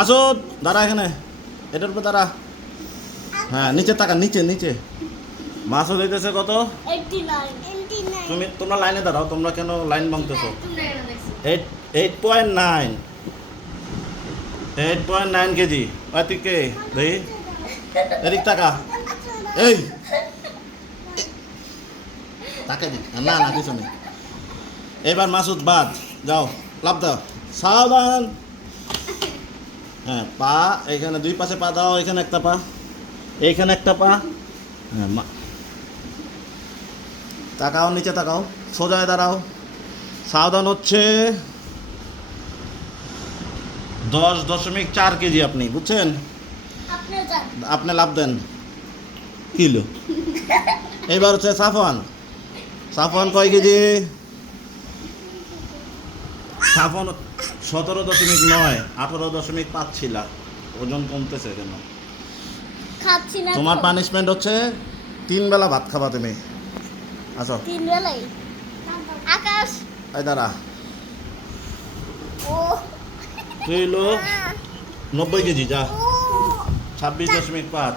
মাসুদ দাঁড়া এখানে, এটার উপর দাঁড়া। হ্যাঁ নিচে তাকা, নিচে নিচে। মাসুদ হইতেছে কত? 89 তোমরা লাইনে দাঁড়াও, তোমরা কেন লাইন ভাঙতেছো? 8.9 8.9 কেজি। ওই তুই কে দেখি, এদিক টাকা। এই তাকে দি না না কিছু নেই। এবার মাসুদ বাদ, যাও লাভ দাও, সাবধান। হ্যাঁ পা এখানে, দুই পাশে পা দাও, এখানে একটা পা, এইখানে একটা পা। হ্যাঁ তাকাও, নিচে তাকাও, সোজায় দাঁড়াও। সাবধান। হচ্ছে 10.4 কেজি আপনি, বুঝছেন? আপনি লাভ দেন কিলো। এইবার হচ্ছে সাফওয়ান। সাফওয়ান কয় কেজি? সাফওয়ান 17.9, 18.5 ছিল। ওজন কমতেছে কেন? খাচ্ছি না তোমার পানিশমেন্ট হচ্ছে 3 বেলা ভাত খাবা তুমি। আচ্ছা 3 বেলাই। আকাশ এই দাঁড়া, ও তুই হলো 90 কেজি, যা 26.5।